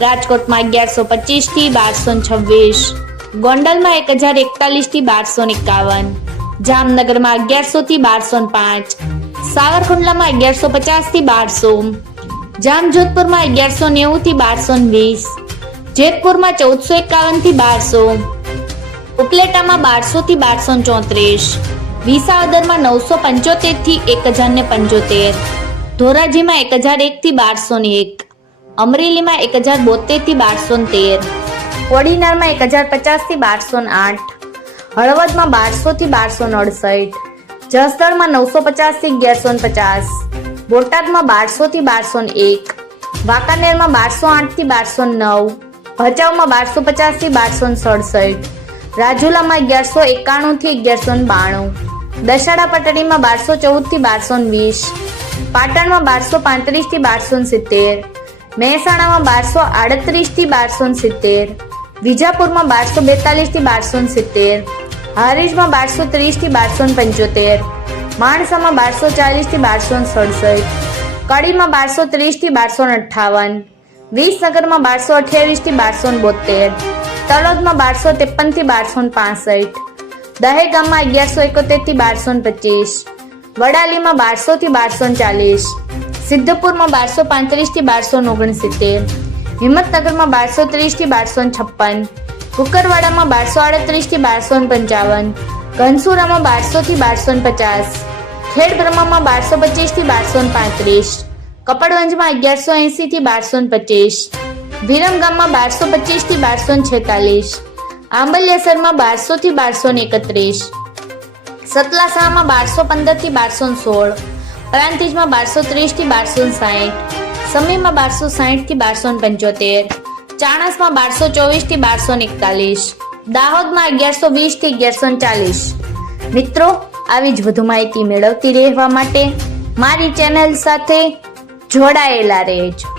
રાજકોટમાં અગિયારસો પચીસથી બારસો છવ્વીસ. ગોંડલમાં એક હજાર એકતાલીસથી બારસો એકાવન. જામનગરમાં અગિયારસો થી બારસો પાંચ. સાવરકુંડલામાં અગિયારસો પચાસથી બારસો. જામજોધપુરમાં અગિયારસો નેવું થી બારસો વીસ. જેતપુરમાં ચૌદસો એકાવનથી બારસો. ઉપલેટામાં બારસો થી બારસો ચોત્રીસ. વિસાવદરમાં નવસો પંચોતેરથી એક હજાર ને પંચોતેર. ધોરાજીમાં એક હજાર એક થી બારસો ને એક. અમરેલીમાં એક હજાર બોતેરથી બારસો તેર. કોડીનારમાં એક હજાર પચાસથી બારસો આઠ. હળવદમાં બારસો થી બારસો અડસઠ. જસદણમાં નવસો પચાસથી અગિયારસો પચાસ. બોટાદમાં બારસો થી બારસો એક. વાંકાનેરમાં બારસો આઠથી બારસો નવ. ભચાઉમાં બારસો પચાસથી બારસો સડસઠ. રાજુલામાં અગિયારસો એકાણું થી અગિયારસો બાણું. દશાડા પટડીમાં બારસો ચૌદથી બારસો વીસ. પાટણમાં બારસો પાંત્રીસથી બારસો સિત્તેર. મહેસાણામાં બારસો આડત્રીસથી બારસો સિત્તેર, વિજાપુરમાં બારસો બેતાલીસથી બારસો સિત્તેર, હારીજમાં બારસો ત્રીસથી બારસો પંચોતેર, માણસામાં બારસો ચાલીસથી બારસો સડસઠ, કડીમાં બારસો ત્રીસથી બારસો અઠ્ઠાવન, વિસનગરમાં બારસો અઠ્યાવીસથી બારસો બોતેર તળોદમાં બારસો ત્રેપનથી બારસો પાસઠ, દહેગામમાં અગિયારસો એકોતેરથી બારસો પચીસ, વડાલીમાં બારસો થી બારસો ચાલીસ સિદ્ધપુરમાં બારસો પાંત્રીસથી બારસો ઓગણસિત્તેર, હિંમતનગરમાં બારસો ત્રીસથી બારસો છપ્પન, કુકરવાડામાં બારસો આડત્રીસથી બારસો પંચાવન, ઘનસુરામાં બારસો થી બારસો પચાસ, ખેડબ્રહ્મામાં બારસો પચીસથી બારસો પાંત્રીસ, કપડવંજમાં અગિયારસો એંસીથી બારસો પચીસ, વિરમગામમાં બારસો પચીસથી બારસો છેતાલીસ, આંબલિયાસરમાં બારસો થી બારસો એકત્રીસ સતલાસામાં બારસો પંદરથી બારસો સોળ પ્રાંતિજમાં બારસો ત્રીસથી બારસો સાહીઠ. સમીમાં બારસો સાહીઠથી બારસો પંચોતેર. ચાણસમાં બારસો ચોવીસથી બારસો એકતાલીસ. દાહોદમાં અગિયારસો વીસથી અગિયારસો ચાલીસ. મિત્રો, આવી જ વધુ માહિતી મેળવતી રહેવા માટે મારી ચેનલ સાથે જોડાયેલા રહેજો.